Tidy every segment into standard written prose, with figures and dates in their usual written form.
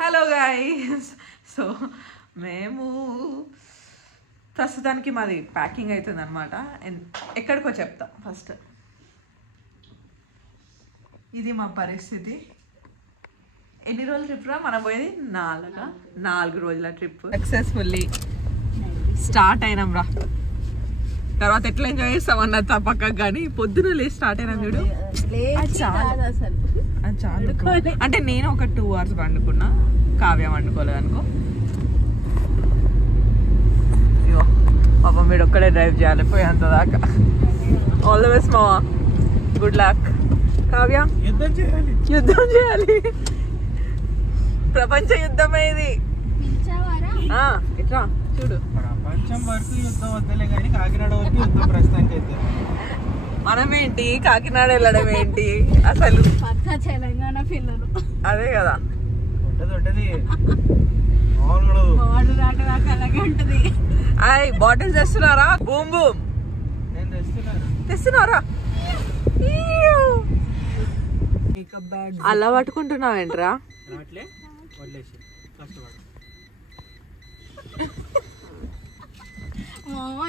Hello guys. So మేము ప్రస్తుతానికి మాది ప్యాకింగ్ అవుతుంది అనమాట. ఎక్కడికో చెప్తాం. ఫస్ట్ ఇది మా పరిస్థితి. ఎన్ని రోజుల ట్రిప్ రా మనం పోయేది? 4 రోజుల ట్రిప్. సక్సెస్ఫుల్లీ స్టార్ట్ అయినాం రా. తర్వాత ఎట్లా ఎంజాయ్ చేస్తాం అన్న తప్పక కానీ పొద్దున లేచి స్టార్ట్ అయినాం చూడు. చాలు అంటే నేను ఒక 2 hours పండుకున్నా, కావ్య వండుకోలేదు అనుకో. ఇగో పాపం మీరు ఒక్కడే డ్రైవ్ చేయాలి పోయేంత దాకా. ఆల్ ద బెస్ట్ మావా, గుడ్ లక్. కావ్య యుద్ధం చేయాలి, ప్రపంచ యుద్ధమే ఇది. ఇట్లా చూడు, ప్రపంచం వరకు యుద్ధం వద్దలే కానీ కాకినాడ వరకు యుద్ధం ప్రస్తుతానికి అయితే. మనమేంటి కాకినాడ వెళ్ళడం ఏంటి అసలు? తెలంగాణ పిల్లలు అదే కదా. ఉంటది అలాగే ఉంటది. అయ్ బాటిల్స్ తెస్తున్నారా? బూమ్ బూమ్ తెస్తున్నారా? అలా పట్టుకుంటున్నావేంట్రా?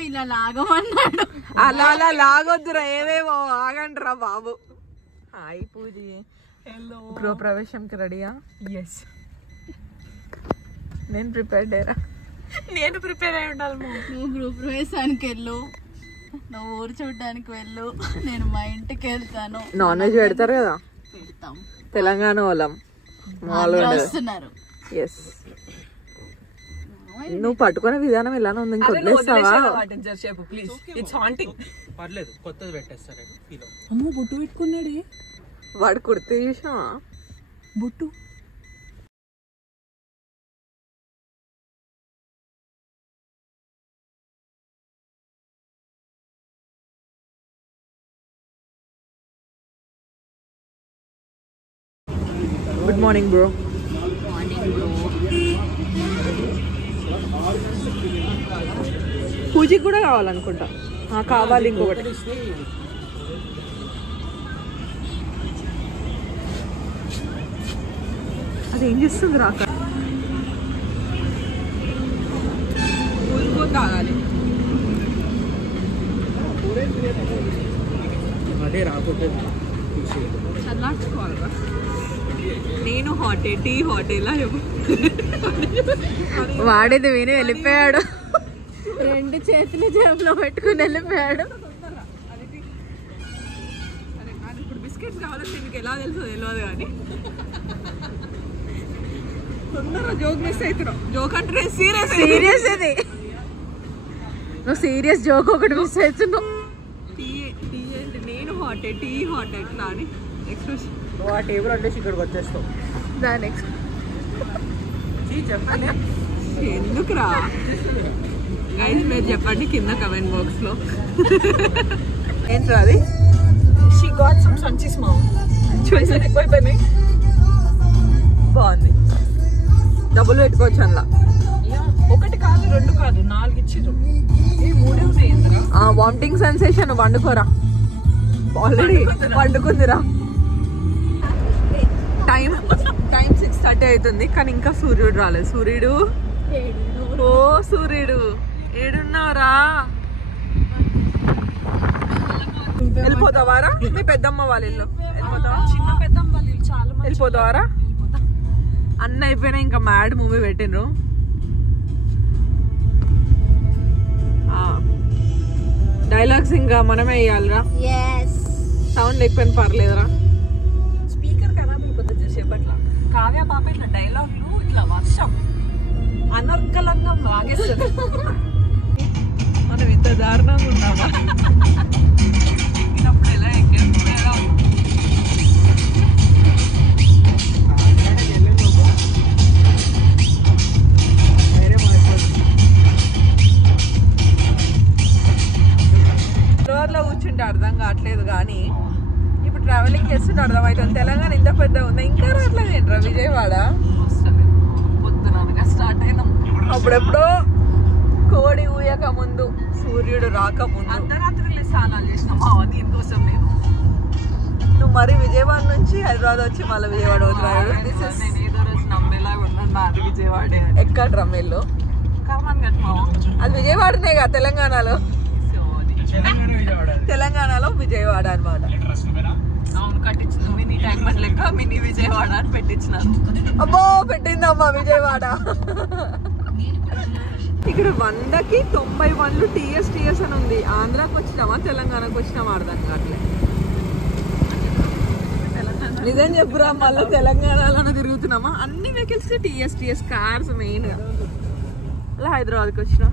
ఇలా లాగమన్నాడు. అలా అలా లాగొద్దురా, ఏవేమో ఆగండిరా బాబు. హాయ్ పూజీ, గృహప్రవేశంకి రెడీయా? ఎస్, నేను ప్రిపేర్డ్ అయ్యా. నేను ప్రిపేర్ అయి ఉండాలి. నువ్వు గృహప్రవేశానికి వెళ్ళు, నువ్వు ఊరు చూడడానికి వెళ్ళు, నేను మా ఇంటికి వెళ్తాను. నాన్ వెజ్ పెడతారు కదా, పెడతాం. తెలంగాణ వాళ్ళం వస్తున్నారు. ఎస్, నువ్వు పట్టుకునే విధానం ఇలానే ఉంది. ఇంకొద్దేస్తావా? పర్లేదు, కొత్తది పెట్టేస్తారండి. అమ్మో బొట్టు పెట్టుకున్నాడు వాడు. కుర్తి చూసావా బొట్టు? Good morning bro. పూజకి కూడా కావాలనుకుంటా. కావాలి ఇంకొకటి. అది ఏం చేస్తుంది రాక? తాగాలి. అదే రాకపోతే చల్లార్చుకోవాలిరా. నేను హాటే, టీ హాటే. ఇలా వాడేది విని వెళ్ళిపోయాడు. 2 చేతులు జేబులో పెట్టుకుని వెళ్ళిపోయాడు. ఇప్పుడు బిస్కెట్స్ కావాలంటే నీకు ఎలా తెలుసో తెలియదు కానీ తొందరగా జోక్ మిస్ అవుతున్నావు. జోక్ అంటే సీరియస్ ఇది. నువ్వు సీరియస్ జోక్ ఒకటి మిస్ అవుతున్నావు. టీ టీ అంటే నేను హాటే, టీ హాట్ ఎట్లా అని ఎక్స్ప్రెషన్. నువ్వు ఆ టేబుల్ అంటే ఇక్కడికి వచ్చేస్తావు. దాని చెప్పండి ఎందుకురా గైస్, మీరు చెప్పండి కింద కమెంట్ బాక్స్ లో. ఏంట్రా అది? షీ గాట్ సమ్ సంచీస్ మామ్. చూసి ఎక్కువైపోయినాయి. బాగుంది. డబ్బులు పెట్టుకోవచ్చు అందులో. 1 కాదు 2 కాదు 4 ఇచ్చిర్రు. 3 ఉన్నాయి. Vomiting sensation. వండుకోరా, ఆల్రెడీ వండుకుందిరా. టైం 6:30 అవుతుంది కానీ ఇంకా సూర్యుడు రాలేదు. సూర్యుడు, ఓ సూర్యుడు ఏడున్నావురా? వెళ్ళిపోతావారా? మీ పెద్దమ్మ వాళ్ళ ఇల్లు వెళ్ళిపోతావా? చిన్న పెద్దమ్మ వాళ్ళు చాలా వెళ్ళిపోతావారా? అన్న అయిపోయినా ఇంకా మ్యాడ్ మూవీ పెట్టిండ్రు. డైలాగ్స్ ఇంకా మనమే వేయాలిరా. సౌండ్ ఎక్కువ పర్లేదురా. స్పీకర్ ఖరాబ్ అయిపోతుంది చూసేపట్ల. కావ్య పాప ఇట్లా డైలాగ్లు ఇట్లా వర్షం అనర్గళంగా వాగేస్తుంది. మనం ఇంత దారుణంగా ఉన్నామా? ఇన్నప్పుడు ఎలా ఎక్కేస్తున్నారా? ఫ్లోర్లో కూర్చుంటే అర్థం కావట్లేదు కానీ ఇప్పుడు ట్రావెలింగ్ చేస్తుంటే అర్థమవుతుంది. తెలంగాణ ఇంత పెద్ద ఉంది, ఇంకా రావట్లేదు ఏంట్రా విజయవాడ? పొద్దునగా స్టార్ట్ అయినాం. అప్పుడెప్పుడో కోడి ఊయక ముందు, సూర్యుడు రాకముందు అర్ధరాత్రి స్నానాలు చేసినాం దీనికోసం. నేను నువ్వు మరి విజయవాడ నుంచి హైదరాబాద్ వచ్చి మళ్ళీ విజయవాడ వదిలాడు. నేను ఏదో రోజు విజయవాడే ఎక్కడ రమ్మేల్లో కర్మాన్ గట్ మావా అది విజయవాడనే కదా తెలంగాణలో తెలంగాణలో విజయవాడ అనమాట అవును కట్టించిన మినీ ట్యాంక్ బండ్ లెక్క మినీ విజయవాడ అని పెట్టించినారు అబ్బో పెట్టిందమ్మా విజయవాడ ఇక్కడ 100కి 91 టీఎస్ అని ఉంది ఆంధ్రాకి వచ్చినామా తెలంగాణకు వచ్చినామా అర్థం కావట్లేదు నిజం చెప్పురా మళ్ళీ తెలంగాణలోనే తిరుగుతున్నామా అన్ని వెహికల్స్ టీఎస్ కార్స్ మెయిన్ అలా హైదరాబాద్కి వచ్చినా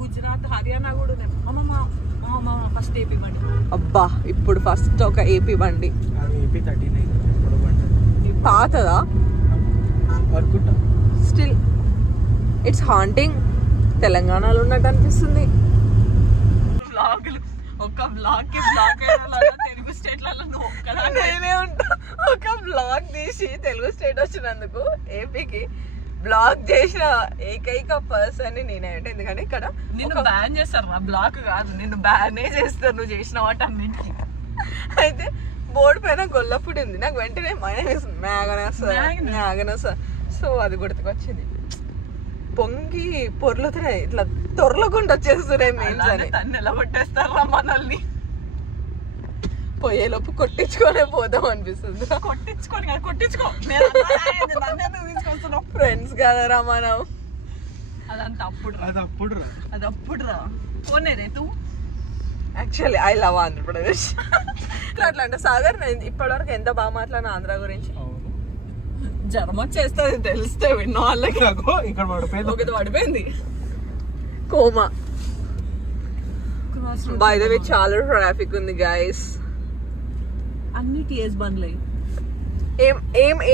గుజరాత్ హర్యానా కూడా ఫస్ట్ ఏపీ బండి అబ్బా ఇప్పుడు ఫస్ట్ ఒక ఏపీ బండి పాతదా స్టిల్ ఇట్స్ హాంటింగ్ తెలంగాణలో ఉన్నట్టు అనిపిస్తుంది బ్లాగులు ఒక బ్లాగ్ కి బ్లాగ్ తెలుగు స్టేట్లలో నువ్వు ఒక్కదాన్ని నేనే ఉంటా ఒక బ్లాగ్ తీసి తెలుగు స్టేట్ వచ్చినందుకు ఏపీకి బ్లాగ్ చేసిన ఏకైక పర్సన్ నేనే అంటే ఎందుకంటే ఇక్కడ నిన్ను బ్యాన్ చేస్తారు నా బ్లాగ్ కాదు నిన్ను బ్యానే చేస్తారు నువ్వు చేసిన వాటి అన్నింటికి అయితే బోర్డు పైన గొల్లపుడి ఉంది నాకు వెంటనే మ్యాగనస సో అది గుర్తుకొచ్చింది పొంగి పొర్లుతున్నాయి ఇట్లా తొర్లకుండా వచ్చేస్తున్నాయి మెయిన్స్ అని తను నిలబెట్టేస్తారా మనల్ని పోయేలోపు కొట్టించుకొనే పోదాం అనిపిస్తుంది కొట్టించుకో తీసుకొస్తున్నావు ఫ్రెండ్స్ కదరా మనం అదంతా అప్పుడు రా పోనే రే తూ యాక్చువల్లీ ఐ లవ్ ఆంధ్రప్రదేశ్ అట్లా అంటే సాగర్ నేను ఇప్పటివరకు ఎంత బాగా మాట్లాడినా ఆంధ్ర గురించి జ్వరం వచ్చేస్తుంది తెలిస్తే విన్న వాళ్ళకి ఇక్కడ పడిపోయింది కోమా బై ద వే చాలా ట్రాఫిక్ ఉంది గైస్ అన్ని టీఎస్ బండ్లే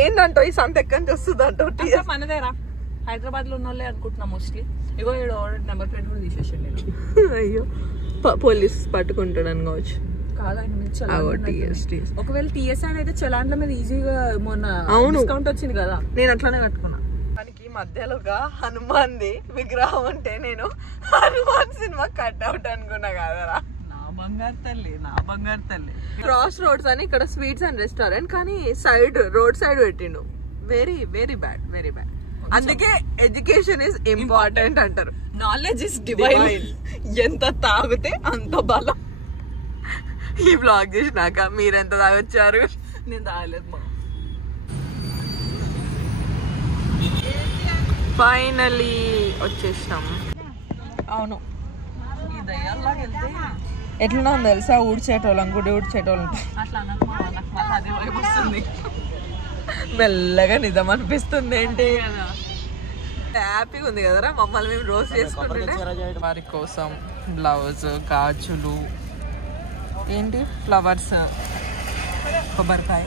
ఏంటంటో ఈ సంత ఎక్కడి నుంచి వస్తుంది అంటో మనదేరా హైదరాబాద్ లో ఉన్న వాళ్ళే అనుకుంటున్నా మోస్ట్లీ ఇగో నెంబర్ ప్లేట్ కూడా తీసేసాను నేను అయ్యో పోలీస్ పట్టుకుంటాడని కావచ్చు ఒకవేళ టీఎస్ అయితే చలాన్ల మీద ఈజీగా మొన్న డిస్కౌంట్ వచ్చింది కదా నేను అట్లానే కట్టుకున్నా దానికి మధ్యలోగా హనుమాన్ది విగ్రహం ఉంటే నేను హనుమాన్ సినిమా కట్అవుట్ అనుకున్నా కదరా నా బంగారు తల్లి క్రాస్ రోడ్స్ అని ఇక్కడ స్వీట్స్ అండ్ రెస్టారెంట్ కానీ రోడ్ సైడ్ పెట్టిండు వెరీ వెరీ బ్యాడ్ అందుకే ఎడ్యుకేషన్ ఇస్ ఇంపార్టెంట్ అంటారు నాలెడ్జ్ ఇస్ డివైన్ ఎంత తాగితే అంత బలం ఈ బ్లాగ్ చేసినాక మీరెంత తాగొచ్చారు నేను తాగలేదు మా ఫైనలీ వచ్చేసినాం అవును ఈ దయ్యాల్లాగా వెళ్తే ఎట్లా తెలుసా ఊడ్చేటోళ్ళం గుడి ఊడ్చేటోళ్ళం అట్లా నాకు అదే వైపు వస్తుంది మెల్లగా నిజం అనిపిస్తుంది ఏంటి హ్యాపీగా ఉంది కదరా మమ్మల్ని మేము రోజు చేసుకుంటుంటే వారి కోసం బ్లౌజ్ గాజులు ఏంటి ఫ్లవర్స్ కొబ్బరికాయ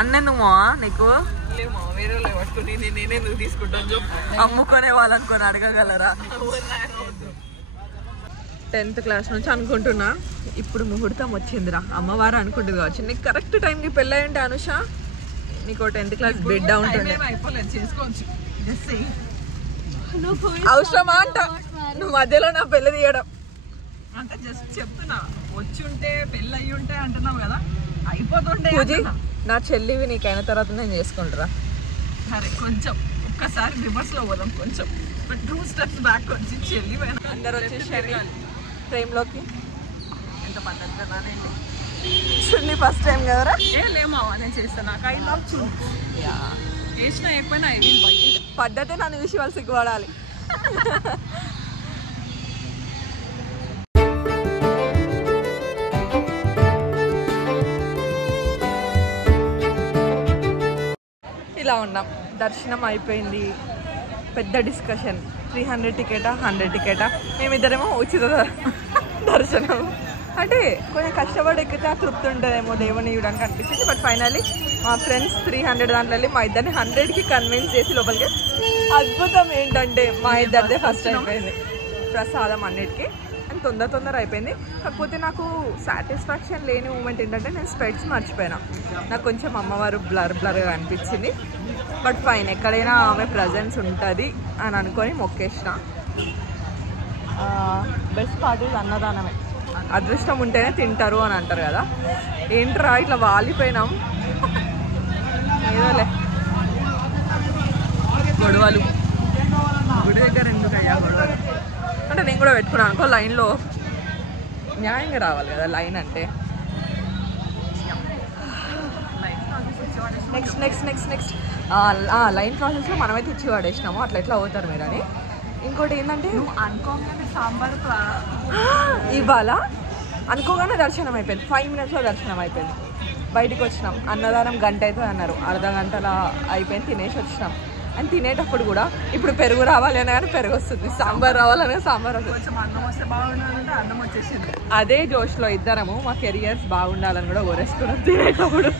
అన్నెందుమా నీకు లేమా వేరే పట్టుకుని నేనే నువ్వు తీసుకుంటాను చెప్పు అమ్ముకునే వాళ్ళనుకొని అడగగలరా 10th క్లాస్ నుంచి అనుకుంటున్నా ఇప్పుడు ముహూర్తం వచ్చిందిరా అమ్మవారు అనుకుంటుంది కావచ్చు నీకు కరెక్ట్ టైంకి పెళ్ళి ఉంటే అనుష నీకు 10th క్లాస్ బిడ్డ ఉంటుంది అయిపోలేదు చేసుకోవచ్చు అవసరమా అంట నువ్వు మధ్యలో నా పెళ్లి తీయడం అంటే జస్ట్ చెప్తున్నా వచ్చి ఉంటే పెళ్ళి అయ్యి ఉంటే అంటున్నావు కదా అయిపోతుండే పూజీ నా చెల్లివి నీకైన తర్వాత నేను చేసుకుంటారా సరే కొంచెం ఒక్కసారి రివర్స్ లో పోదాం కొంచెం 2 స్టెప్స్ బ్యాక్ వచ్చి చెల్లి అందరు వచ్చేసి ఫ్రేమ్లోకి ఎంత పద్ధతిగానండి చున్నీ ఫస్ట్ టైం కదరా లేమా నేను చేస్తాను నాకు ఐ లవ్ చున్నీ వేసినా అయిపోయినా పద్ధతి నన్ను చూసి వాళ్ళు సిగ్గుపడాలి ఇలా ఉన్నాం దర్శనం అయిపోయింది పెద్ద డిస్కషన్ 300 టికెటా 100 టికెటా మేమిద్దరేమో ఉచిత దర్శనం అంటే కొంచెం కష్టపడి ఎక్కితే ఆ తృప్తి ఉంటుందేమో దేవుని చూడడానికి అనిపించింది బట్ ఫైనల్లీ మా ఫ్రెండ్స్ 300 దాంట్లో వెళ్ళి మా ఇద్దరిని 100కి కన్విన్స్ చేసి లోపలికి అద్భుతం ఏంటంటే మా ఇద్దరిదే ఫస్ట్ అయిపోయింది ప్రసాదం అన్నిటికీ అండ్ తొందర అయిపోయింది కాకపోతే నాకు సాటిస్ఫాక్షన్ లేని మూమెంట్ ఏంటంటే నేను స్పెట్స్ మర్చిపోయినా నాకు కొంచెం అమ్మవారు బ్లర్గా అనిపించింది బట్ ఫైన్ ఎక్కడైనా ఆమె ప్రజెన్స్ ఉంటుంది అని అనుకొని మొక్కేసిన బెస్ట్ పార్ట్ ఈజ్ అన్నదానమే అదృష్టం ఉంటేనే తింటారు అని అంటారు కదా ఏంట్రా ఇట్లా వాలిపోయినాం ఏదోలే గొడవలు గుడి దగ్గర ఎందుకు అయ్యా గొడవలు అంటే నేను కూడా పెట్టుకున్నాను అనుకో లైన్లో న్యాయంగా రావాలి కదా లైన్ అంటే. నెక్స్ట్ లైన్ ప్రాసెస్లో మనమైతే ఇచ్చి పడేసినాము, అట్లా ఎట్లా అవుతారు మీరు అని. ఇంకోటి ఏంటంటే అనుకోగానే సాంబార్ ఇవాళ అనుకోగానే దర్శనం అయిపోయింది, 5 minutesలో దర్శనం అయిపోయింది. బయటికి వచ్చినాం, అన్నదానం గంట అవుతుంది అన్నారు, అర్ధ గంటలా అయిపోయింది, తినేసి వచ్చినాం. అండ్ తినేటప్పుడు కూడా ఇప్పుడు పెరుగు రావాలి అని కానీ పెరుగు వస్తుంది, సాంబార్ రావాలనే సాంబార్ వస్తుంది. కొంచెం అన్నం వస్తే బాగుండాలంటే అన్నం వచ్చేసింది. అదే జోష్లో ఇద్దరము మా కెరియర్స్ బాగుండాలని కూడా కోరేసుకున్నాం తినేటప్పుడు.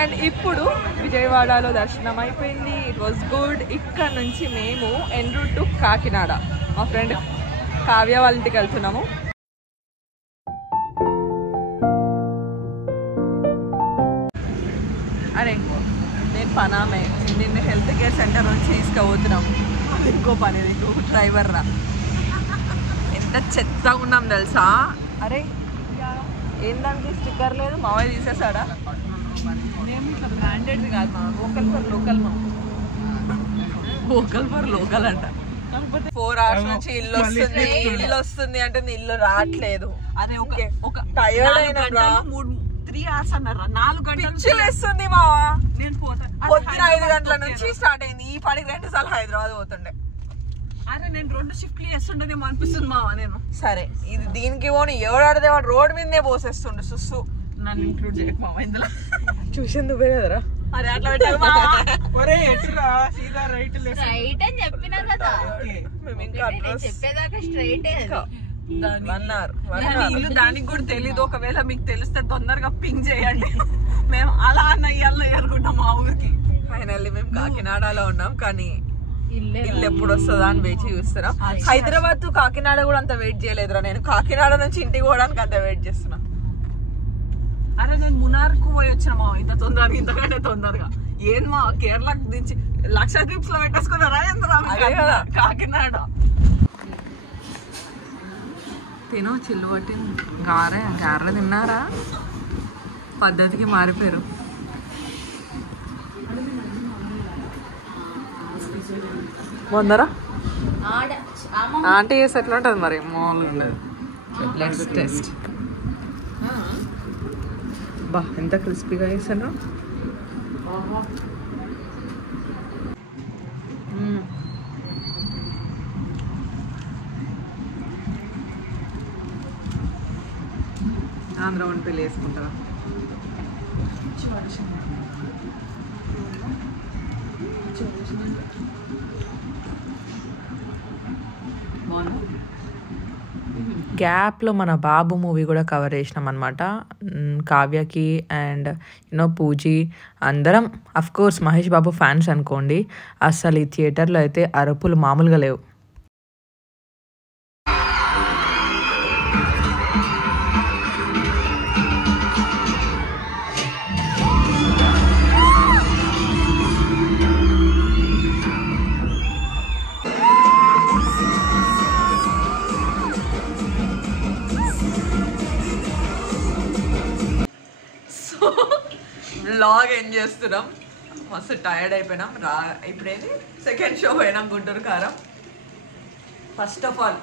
అండ్ ఇప్పుడు విజయవాడలో దర్శనం అయిపోయింది, ఇట్ వాజ్ గుడ్. ఇక్కడ నుంచి మేము ఎన్ రూట్ టు కాకినాడ, మా ఫ్రెండ్ కావ్య వాళ్ళ ఇంటికి వెళ్తున్నాము. అరే నేను పనామే నిన్న హెల్త్ కేర్ సెంటర్ నుంచి తీసుకుపోతున్నాము, ఇంకో పని ఇంకో డ్రైవర్ రా. ఎంత చెత్తగా ఉన్నాం తెలుసా. అరే ఏందానికి స్టిక్కర్ లేదు, మావయ్య తీసేసాడా. మేము ఇక్కడ బ్రాండెడ్ కాదు మా వోకల్ ఫర్ లోకల్, మా వోకల్ ఫర్ లోకల్ అంట. 4 hours నుంచి ఇల్లు వస్తుంది అంటే ఇల్లు రావట్లేదు. అదే ఒక టైర్డ్ అయినా 3 hours అన్నారు, 4 గంటలు వేస్తుంది మావా. నేను పోతాను. పొద్దున 5 గంటల నుంచి స్టార్ట్ అయింది, ఈ పనికి 2 సార్లు హైదరాబాద్ పోతుండే. అరే నేను 2 షిఫ్ట్లు చేస్తుండేమో అనిపిస్తుంది మావా. నేను సరే ఇది దీనికి పోని ఎవడాడితే వాడు రోడ్ మీదనే పోసేస్తుండే సుస్సు. నన్ను ఇంక్లూడ్ చేయకు మావా ఇందులో. చూసింది నువ్వే కదరా. అరే అట్లా పెట్టారు మావా. ఒరే ఎటురా సీదా రైట్ లెఫ్ట్ స్ట్రైట్ అని చెప్పినా కదా, మేము ఇంకా నేను చెప్పేదాకా స్ట్రైట్ ఇల్లు దానికి కూడా తెలీదు. ఒకవేళ మీకు తెలిస్తే తొందరగా పింగ్ చేయండి. మేము అలా అన్న ఇయ్యాల్లో ఎరుగుంటాం మా ఊరికి. ఫైనల్లీ మేము కాకినాడలో ఉన్నాం, కానీ ఇల్లు ఎప్పుడు వస్తుందా అని వేచి చూస్తున్నాం. హైదరాబాద్ టు కాకినాడ కూడా అంత వెయిట్ చేయలేదురా, నేను కాకినాడ నుంచి ఇంటికి పోవడానికి అంత వెయిట్ చేస్తున్నా. అరే నేను మునార్కు పోయి వచ్చిన మా ఇంత తొందరగా, ఇంతకంటే తొందరగా. ఏం మా కేరళ నుంచి లక్షద్వీప్స్ లో పెట్టేసుకున్నారా ఎంత కాకినాడ. తిను చిల్లు పట్టి గారెలు తిన్నారా, పద్ధతికి మారిపోయారు. వందరా ఆంటీ చేసి ఎట్లా ఉంటుంది మరి, మామూలుగా లెట్స్ టెస్ట్. బా ఎంత క్రిస్పీగా చేసాను. ఆంధ్ర వన్ పెళ్ళి వేసుకుంటారా. గ్యాప్లో మన బాబు మూవీ కూడా కవర్ చేసినాం అనమాట. కావ్యకి అండ్ పూజీ అందరం of course Mahesh Babu fans అనుకోండి. అసలు ఈ థియేటర్లో అయితే అరుపులు మామూలుగా లేవు. వ్లాగ్ ఏం చేస్తున్నాం, మస్తు టైర్డ్ అయిపోయినాం. ఇప్పుడేది సెకండ్ షో పోయినాం గుంటూరు కారం. First of all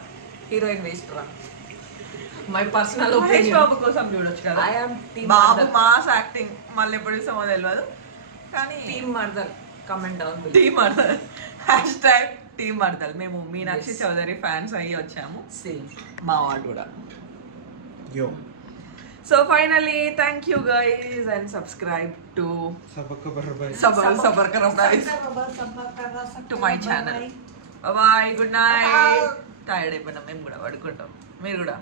heroine waste రా, మై పర్సనల్ ఒపీనియన్. బాబు కోసం చూడొచ్చు కదా, బాబు మాస్ యాక్టింగ్ మళ్ళీ ఎప్పుడు చూసామో తెలియదు, కానీ టీమ్ మర్దల్ కమెంట్ డౌన్, టీమ్ మర్దల్ హ్యాష్‌ట్యాగ్ టీమ్ మర్దల్. మేము మీనాక్షి చౌదరి ఫ్యాన్స్ అయ్యి వచ్చాము, మా వాళ్ళు కూడా. So finally, thank you guys and subscribe to Sabar to my channel. Bye bye, good night. Tired అయిపోయినా మేము కూడా పడుకుంటాం, మీరు కూడా.